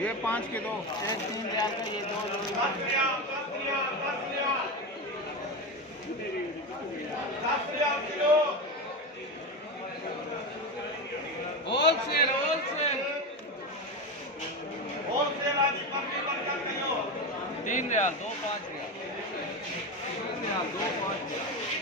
ये 5 के दो, एक 3 रियाल का, ये 2 होलसेल होलसेल 3 रियाल 2 5 रियाल 3 रियाल 2 5 रियाल।